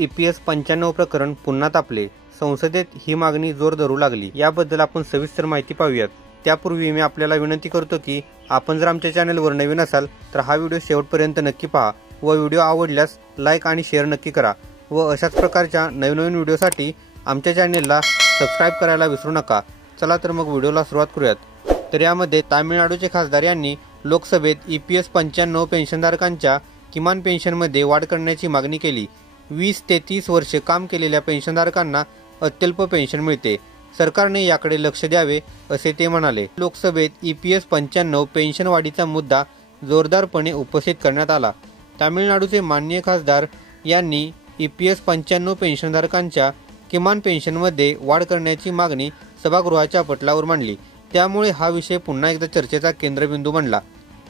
EPS 95 प्रकरण पुन्हा तापले। संसदेत ही मागणी जोर धरू लागली। याबद्दल आपण सविस्तर माहिती पाहूयात। त्यापूर्वी मी आपल्याला विनंती करतो की आपण जर आमच्या चॅनलवर नवीन असाल तर हा व्हिडिओ शेवटपर्यंत नक्की पहा व व्हिडिओ आवडल्यास लाईक आणि शेअर नक्की करा व अशाच प्रकारच्या नवीन व्हिडिओसाठी आमच्या चॅनलला सबस्क्राइब करायला विसरू नका। चला तर मग व्हिडिओला सुरुवात करूयात। तर यामध्ये तामिळनाडूचे खासदार यांनी लोकसभेत EPS 95 पेन्शनधारकांच्या किमान पेन्शनमध्ये वाढ करण्याची मागणी केली। 20 ते 30 वर्षे काम केलेल्या पेन्शनधारकांना अत्यल्प पेन्शन मिळते। सरकारने याकडे लक्ष द्यावे असे ते म्हणाले। लोकसभेत EPS 95 पेन्शन वाढीचा मुद्दा जोरदारपणे उपस्थित करण्यात आला। तामिळनाडूचे माननीय खासदार यांनी EPS 95 पेन्शनधारकांच्या किमान पेन्शनमध्ये वाढ करण्याची मागणी सभागृहाच्या पटलावर मांडली। त्यामुळे हा विषय पुन्हा एकदा चर्चेचा केंद्रबिंदू बनला।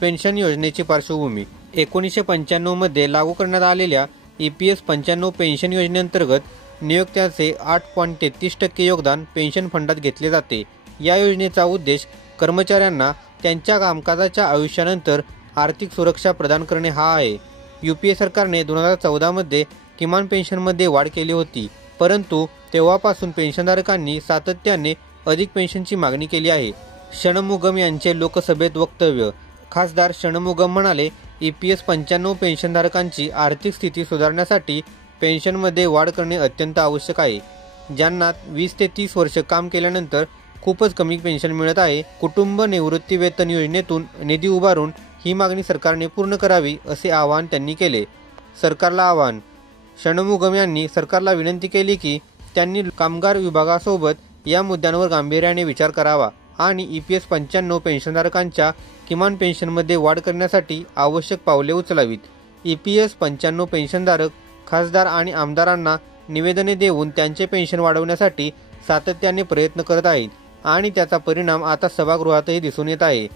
पेन्शन योजनेची पार्श्वभूमी 1995 मध्ये लागू करण्यात आलेल्या EPS 95 पेन्शन योजनेअंतर्गत नियोक्त्याचे 8.33% योगदान पेन्शन फंडात घेतले जाते। या योजनेचा उद्देश कर्मचाऱ्यांना त्यांच्या कामकाजाच्या आयुष्यानंतर आर्थिक सुरक्षा प्रदान करणे हा आहे। UPA सरकारने 2014 मध्ये किमान पेन्शनमध्ये वाढ केली होती, परंतु तेव्हापासून पेन्शनधारकांनी सातत्याने अधिक पेन्शनची मागणी केली आहे। षणमुगम यांचे लोकसभेत वक्तव्य। खासदार षणमुगम म्हणाले, EPS 95 पेन्शनधारकांची आर्थिक स्थिती सुधारण्यासाठी पेन्शनमध्ये वाढ करणे अत्यंत आवश्यक आहे। ज्यांना 20 ते 30 वर्ष काम केल्यानंतर खूपच कमी पेन्शन मिळत आहे। कुटुंब निवृत्ती वेतन योजनेतून निधी उभारून ही मागणी सरकारने पूर्ण करावी असे आवाहन त्यांनी केले। सरकारला आवाहन। षणमुगम यांनी सरकारला विनंती केली की त्यांनी कामगार विभागासोबत या मुद्द्यांवर गांभीर्याने विचार करावा आणि EPS 95 पेन्शनधारकांच्या किमान पेन्शनमध्ये वाढ करण्यासाठी आवश्यक पावले उचलावीत। EPS 95 पेन्शनधारक खासदार आणि आमदारांना निवेदने देऊन त्यांचे पेन्शन वाढवण्यासाठी सातत्याने प्रयत्न करत आहेत आणि त्याचा परिणाम आता सभागृहातही दिसून येत आहे।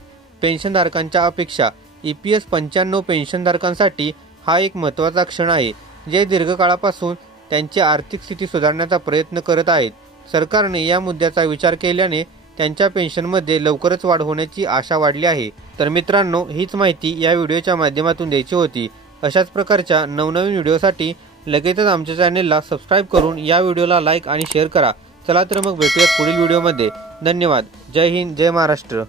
पेन्शनधारकांच्या अपेक्षा। EPS 95 पेन्शनधारकांसाठी हा एक महत्त्वाचा क्षण आहे, जे दीर्घकाळापासून त्यांची आर्थिक स्थिती सुधारण्याचा प्रयत्न करत आहेत। सरकारने या मुद्द्याचा विचार केल्याने त्यांच्या पेन्शनमध्ये लवकरच वाढ होण्याची आशा वाढली आहे। तर मित्रांनो, हीच माहिती या व्हिडिओच्या माध्यमातून द्यायची होती। अशाच प्रकारच्या नवनवीन व्हिडिओसाठी लगेचच आमच्या चॅनलला सबस्क्राइब करून या व्हिडिओला लाईक आणि शेअर करा। चला तर मग भेटूयात पुढील व्हिडिओमध्ये। धन्यवाद। जय हिंद, जय महाराष्ट्र।